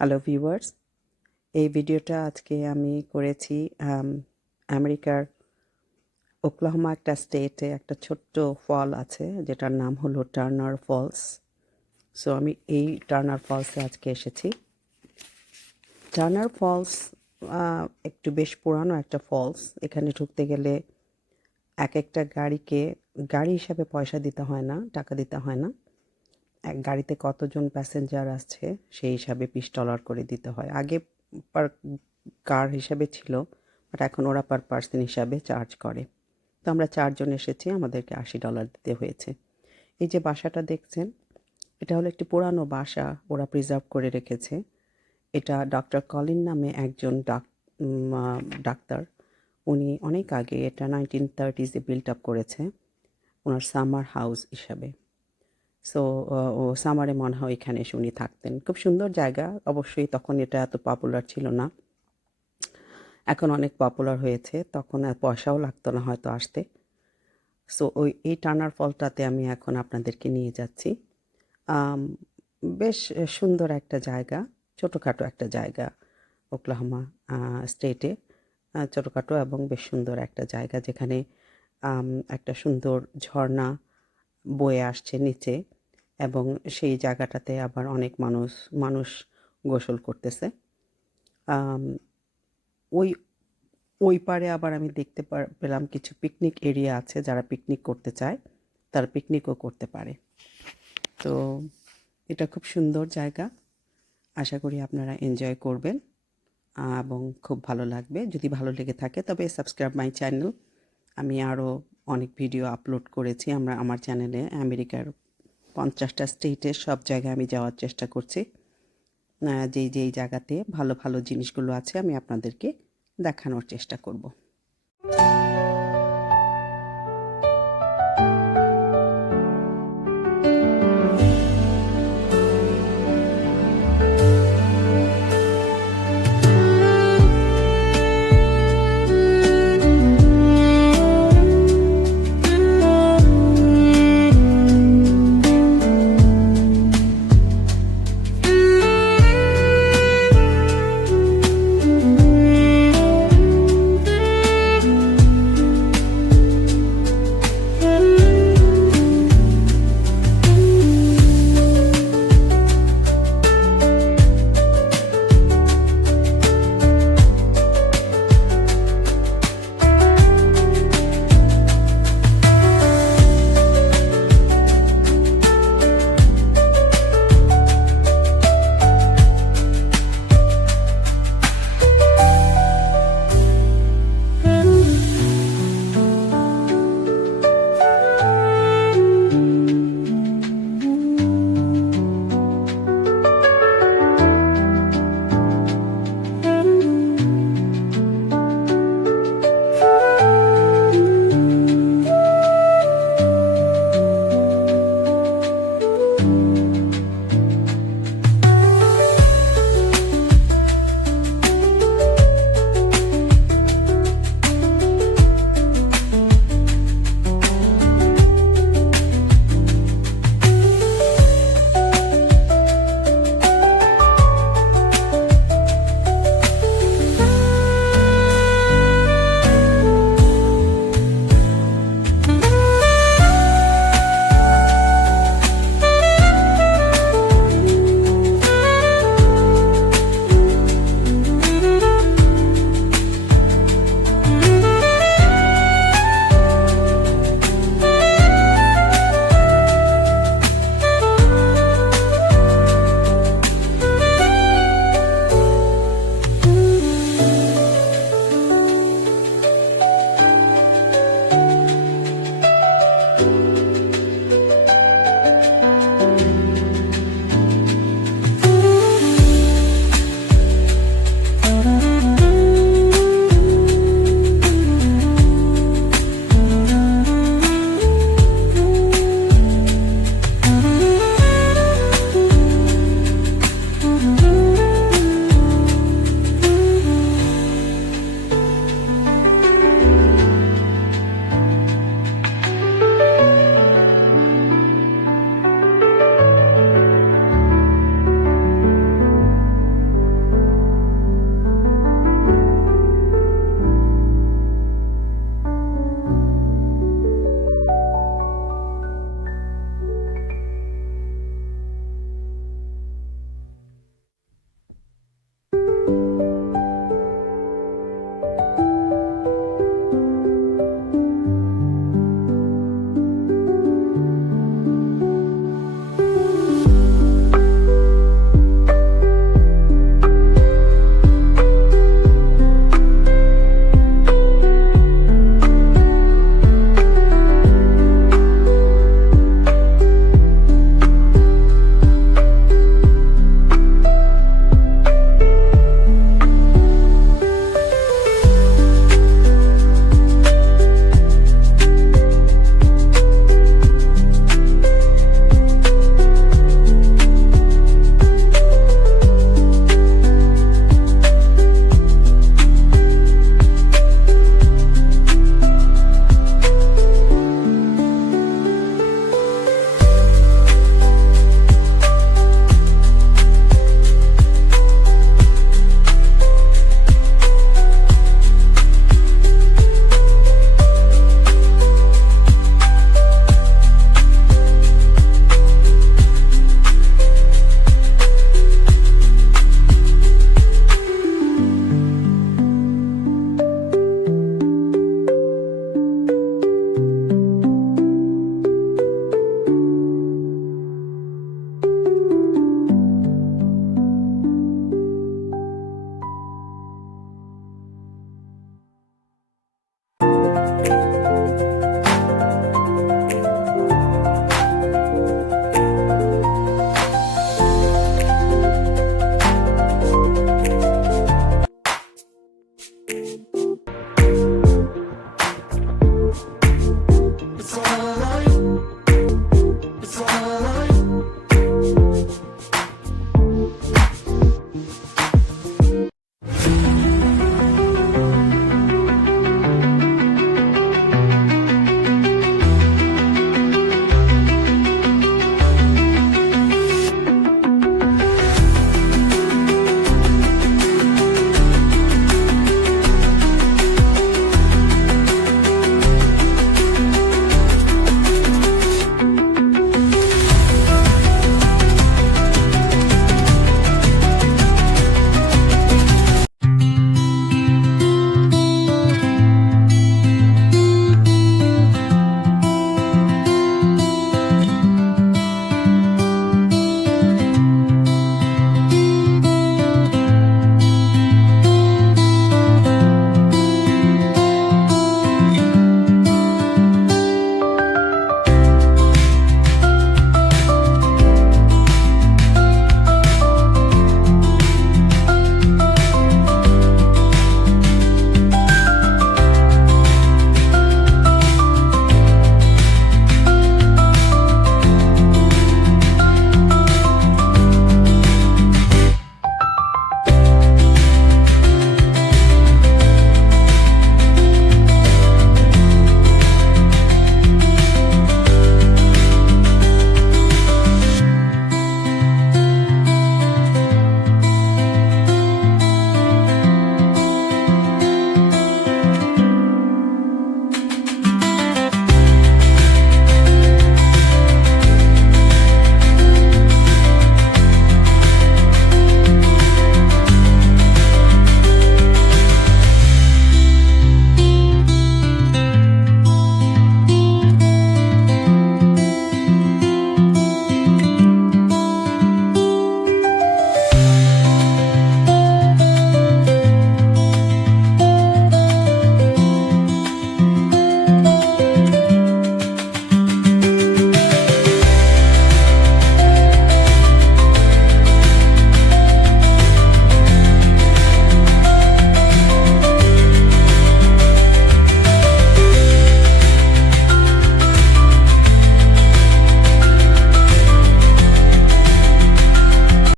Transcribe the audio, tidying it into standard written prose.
Hello viewers, এই ভিডিওটা আজকে আমি করেছি আমেরিকার ওকলাহোমা একটা স্টেটে একটা ছোট্ট ফল আছে যেটার নাম হলো টার্নার ফলস। সো আমি এই টার্নার ফলসে আজকে এসেছি। টার্নার ফলস একটু বেশ পুরানো একটা ফলস। এখানে ঢুকতে গেলে এক একটা গাড়ি হিসাবে পয়সা দিতে হয় না, টাকা দিতে হয় না। এক গাড়িতে কতজন প্যাসেঞ্জার আসছে সেই হিসাবে $20 করে দিতে হয়। আগে পার কার হিসাবে ছিল, বাট এখন ওরা পার পার্সন হিসাবে চার্জ করে। তো আমরা 4 জন এসেছি, আমাদেরকে $80 দিতে হয়েছে। এই যে বাসাটা দেখছেন, এটা হলো একটি পুরানো বাসা, ওরা প্রিজার্ভ করে রেখেছে। এটা ডক্টর কলিন নামে একজন ডাক্তার, উনি অনেক আগে এটা 1930s বিল্ট আপ করেছে ওনার সামার হাউস হিসাবে। সো ও সামারে মনে হয় এখানে এসে উনি থাকতেন। খুব সুন্দর জায়গা। অবশ্যই তখন এটা এত পপুলার ছিল না, এখন অনেক পপুলার হয়েছে। তখন আর পয়সাও লাগতো না হয়তো আসতে। সো এই টার্নার ফলটাতে আমি এখন আপনাদেরকে নিয়ে যাচ্ছি। বেশ সুন্দর একটা জায়গা, ছোটোখাটো একটা জায়গা ওকলাহোমা স্টেটে। ছোটোখাটো এবং বেশ সুন্দর একটা জায়গা, যেখানে একটা সুন্দর ঝর্ণা বয়ে আসছে নিচে, এবং সেই জায়গাটাতে আবার অনেক মানুষ গোসল করতেছে। ওই ওই পারে আবার আমি দেখতে পেলাম কিছু পিকনিক এরিয়া আছে, যারা পিকনিক করতে চায় তারা পিকনিকও করতে পারে। তো এটা খুব সুন্দর জায়গা, আশা করি আপনারা এনজয় করবেন এবং খুব ভালো লাগবে। যদি ভালো লেগে থাকে তবে সাবস্ক্রাইব মাই চ্যানেল। আমি আরও অনেক ভিডিও আপলোড করেছি আমার চ্যানেলে। আমেরিকার 50টা স্টেটের সব জায়গায় আমি যাওয়ার চেষ্টা করছি। যেই জায়গাতে ভালো ভালো জিনিসগুলো আছে আমি আপনাদেরকে দেখানোর চেষ্টা করব।